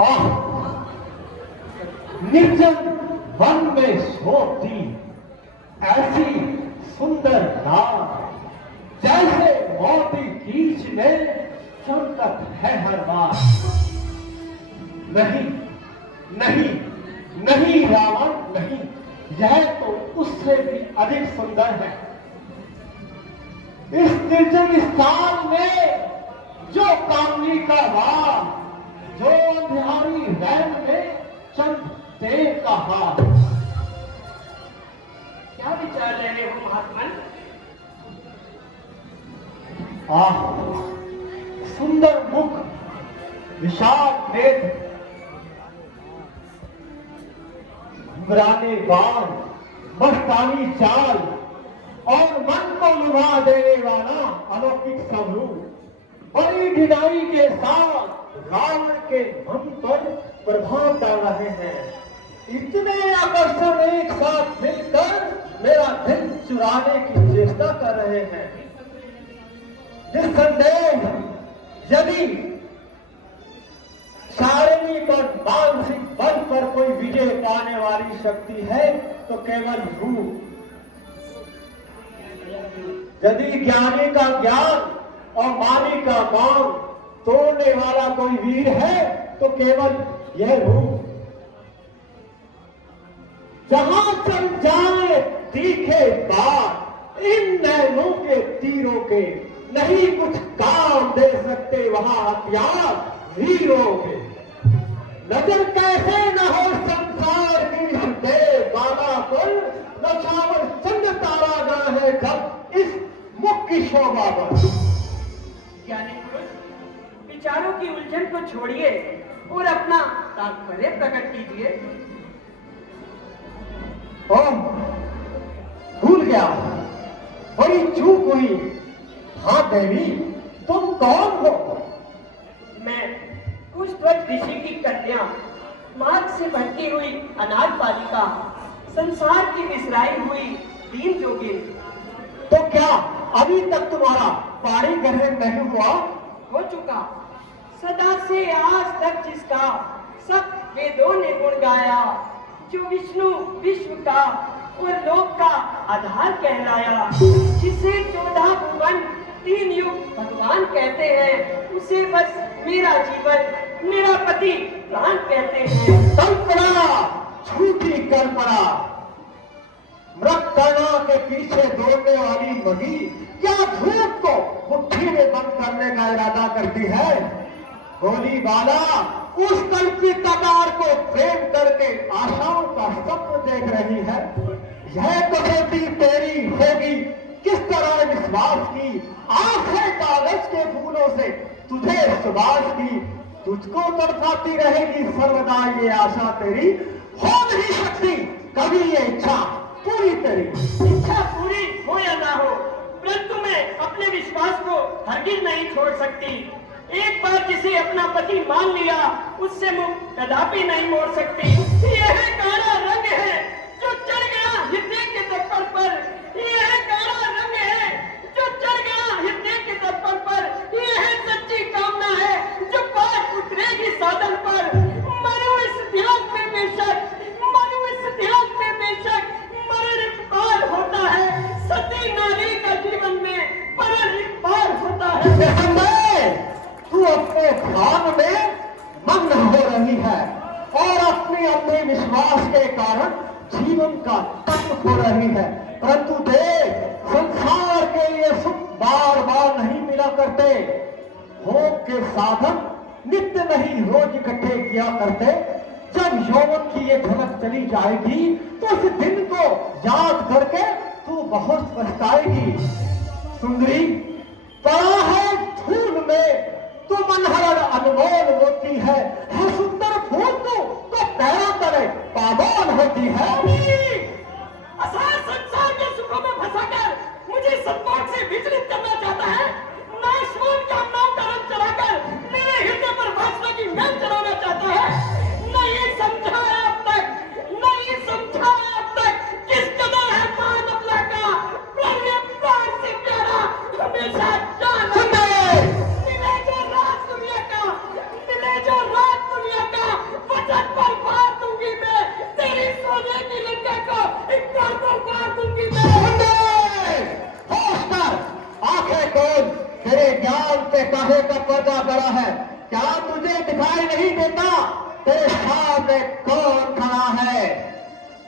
आह, निर्जन वन में सोती ऐसी सुंदर नाव, जैसे मोती कीच में चमकत है हर बार। नहीं नहीं नहीं रावण नहीं, यह तो उससे भी अधिक सुंदर है। इस निर्जन स्थान में जो कामनी का वार, जो अंधियारी रैन में चंद देव का हार। क्या विचार रहे हो महात्मन? आह, सुंदर मुख, विशाल नेत्र, घुंघराने बाल, मस्तानी चाल और मन को लुभा देने वाला अलौकिक स्वरूप बड़ी ढिलाई के साथ रावण के मन पर प्रभाव डाल रहे हैं। इतने आकर्षण एक साथ मिलकर मेरा दिल चुराने की चेष्टा कर रहे हैं। निस्संदेह यदि शारीरिक और मानसिक बल पर कोई विजय पाने वाली शक्ति है तो केवल रूप। यदि ज्ञानी का ज्ञान और मानी का मान तोड़ने वाला कोई वीर है तो केवल यह रूप। जहां चल जाए तीखे बार, इन नैनों के तीरों के नहीं कुछ काम दे सकते वहां हथियार वीरों के। नजर कैसे न हो संसार की हृदय बाला पर, नछावर चंद तारा गण है जब इस मुख की शोभा पर। ज्ञानी पुरुष, विचारों की उलझन को छोड़िए और अपना तात्पर्य प्रकट कीजिए। ओह, भूल गया, बड़ी चूक हुई। हाँ देवी, तुम कौन हो? मैं कुशध्वज ऋषि की कन्या, मार्ग से भटकी हुई अनाथ बालिका, संसार की विसराई हुई दीन जोगिन। तो क्या अभी तक तुम्हारा पाणी ग्रहण नहीं हुआ? हो चुका। सदा से आज तक जिसका सब वेदों ने गुण गाया, जो विष्णु विश्व का और लोक का आधार कहलाया, जिसे 14 भुवन 3 युग भगवान कहते हैं, उसे बस मेरा जीवन मेरा पति प्राण कहते हैं। कल्पना, झूठी कल्पना, मृगकणा के पीछे दौड़ने वाली मगी क्या झूठ को मुट्ठी में बंद करने का इरादा करती है? गोली बाला उस कल्पित कतार को प्रेम करके आशाओं का स्वप्न देख रही है। यह कसौटी तेरी होगी किस तरह विश्वास की, आंखें कागज के फूलों से तुझे सुबास की, तुझको तड़पाती रहेगी सर्वदा ये आशा तेरी, हो नहीं सकती कभी ये इच्छा पूरी तेरी। इच्छा पूरी हो या ना हो, परंतु मैं अपने विश्वास को हरगिज नहीं छोड़ सकती। एक बार जिसे अपना पति मान लिया, उससे मुख कदापि नहीं मोड़ सकती। यह काला रंग है जो चढ़ गया हृदय के दर्पण पर, यह काला रंग है जो चढ़ गया हृदय के दर्पण पर, यह सच्ची कामना है जो पार उतरेगी साधन पर। मनु इस ध्यान में बेशक, मनु इस ध्यान में बेशक, मरण एक पार होता है, सती नारी का जीवन में मरण एक पार होता है। तू अपने ध्यान में मग्न हो रही है और अपने अपने विश्वास के कारण जीवन का तत्व खो रही है, परंतु देख, संसार के लिए सुख बार बार नहीं मिला करते। भोग के साधन नित्य नहीं रोज इकट्ठे किया करते। जब यौवन की ये धमक चली जाएगी तो इस दिन को याद करके तू बहुत पछताएगी। सुंदरी, पड़ा है धूल में तू मनहर अनमोल होती है सुंदर फूल तो पैरों तले पागल होती है। असार संसार के सुखों में फंसाकर मुझे सद्भाव से विचलित करना चाहता है। नाशवान कामनाओं का रंग चढ़ाकर मेरे हृदय पर वासना की मैल चढ़ाना चाहता है। नहीं समझा है अब तक, नहीं समझा है अब तक किस कदर है मानवता का प्रणय प्राण से प्यारा, हमेशा जान राम से काहे का पर्दा बड़ा है? क्या तुझे दिखाई नहीं देता तेरे सामने कौन खड़ा है?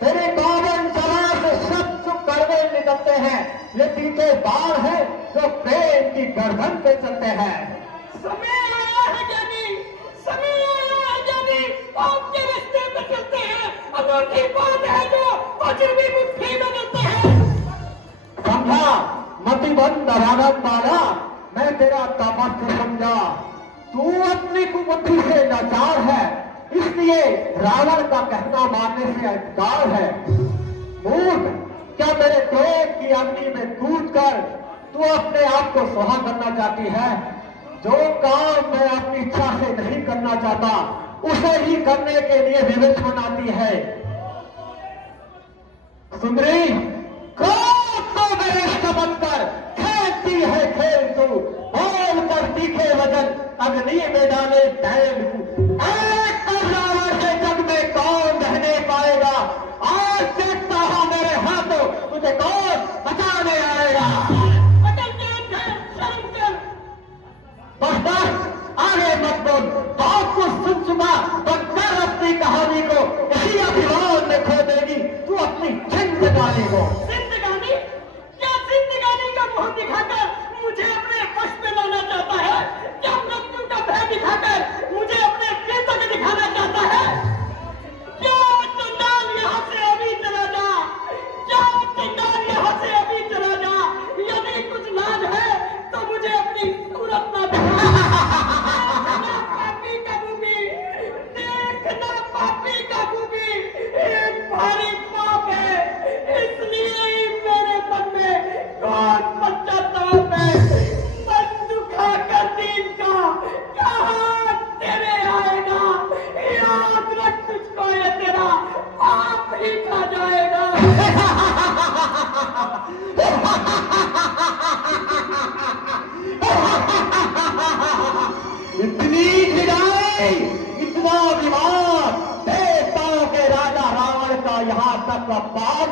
तेरे बावन सलाह से सब चुप कड़वे निकलते हैं। ये पीछे बाढ़ है जो प्रेम की गर्दन पे चलते हैं। समय आया है ज्ञानी, समय आया है ज्ञानी, आपके रास्ते पे चलते हैं। अनोखी बात है जो वज्र भी मुट्ठी में मिलते हैं। समझा मतिबंध रावण वाला, मैं तेरा तपस्या समझा। तू अपनी कुबुद्धि से लाचार है, इसलिए रावण का कहना मानने से इनकार है। मूर्ख, क्या मेरे क्रोध की अग्नि में कूद कर तू अपने आप को सुहा करना चाहती है? जो काम मैं अपनी इच्छा से नहीं करना चाहता उसे ही करने के लिए विवश बनाती है। सुंदरी, क्रोध तो मेरे समझ कर खेलती है खेल तू, बोल कर तीखे वजन अग्नि में डाले बैल तू। एक रावण के जग में कौन रहने पाएगा? आज देखता हूं मेरे हाथों तुझे कौन बचाने आएगा। अटल जान है, शर्म कर। बस आगे मत बोल, बहुत कुछ सुन चुका। तो कर अपनी कहानी को, इसी अभिमान में खो देगी तू अपनी जिंदगानी को। जिंदगानी? क्या जिंदगानी का मुंह दिखाकर मुझे अपने वश में लाना चाहता है? क्या मृत्यु का भय दिखाकर मुझे अपने प्रेतक दिखाना चाहता है? क्या चंडाल यहाँ से अभी चला जा, क्या चंडाल यहाँ से अभी चला जा। यदि कुछ लाज है तो मुझे अपनी सूरत ना दिखा। देखना पापी का मुंगी, देखना पापी का मुंगी, एक भारी पाप है, इसलिए ही मेरे मन में कौन पश्चाताप है। मन दुखा कर दिन का कहाँ तेरे आएगा, याद रख तुझको ये तेरा पाप ही खा जाएगा। इतनी खिलाड़ी, इतना विवाद, देवताओं के राजा रावण का यहाँ तक पाप,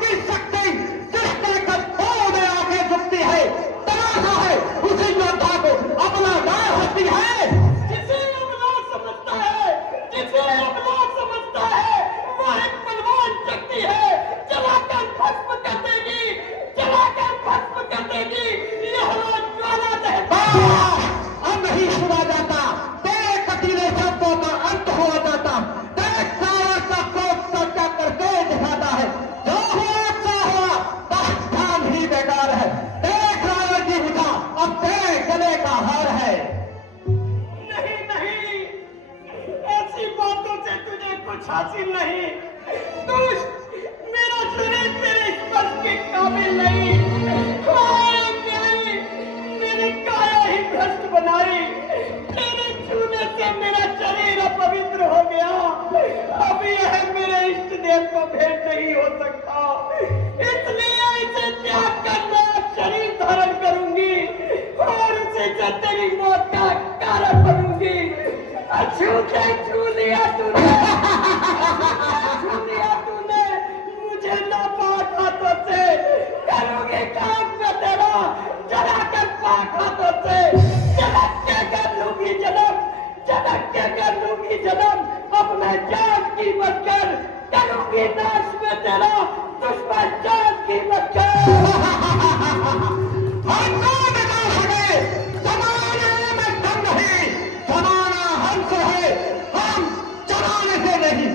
की शक्ति जिसने कठोर में आगे झुकती है, तमाशा है उसी योद्धा को अपना गाय होती है। जिसे अपना समझता है, जिसे अपना समझता है, वह एक बलवान शक्ति है। जलाकर भस्म कर देगी, जलाकर भस्म कर देगी। यह लोग ज्वाला दहता अब नहीं सुना जाता, तेरे कटीले शब्दों का अंत हो जाता। देख रावण का क्रोध चर्चा करके दिखाता है, जो हुआ अच्छा हुआ, बस ध्यान ही बेकार है। देख रावण की बुझा, अब देख गले का हार है। नहीं नहीं, ऐसी बातों से तुझे कुछ हासिल नहीं। दुष्ट, मेरा शरीर तेरे स्पर्श के काबिल नहीं। हाय न्यायी, मेरी काया ही भ्रष्ट बनाई। तेरे छूने से मेरा शरीर अपवित्र हो गया। अब यह मेरे इष्ट देव को भेंट नहीं हो सकता, इसलिए इसे त्याग कर मैं शरीर धारण करूंगी और उसे से तेरी मौत का कारण बनूंगी। छू लिया तूने, छू लिया तूने मुझे नापाक हाथों से। करोगे काम में तेरा जला कर पाक हाथों से। झलक के कर लूंगी जन्म, झलक के कर लूंगी जन्म। अब मैं जान की बचकर करूंगी नाश में तेरा, दुश्मन जान की बचकर। जमाना हमसे है, हम चलाने से नहीं।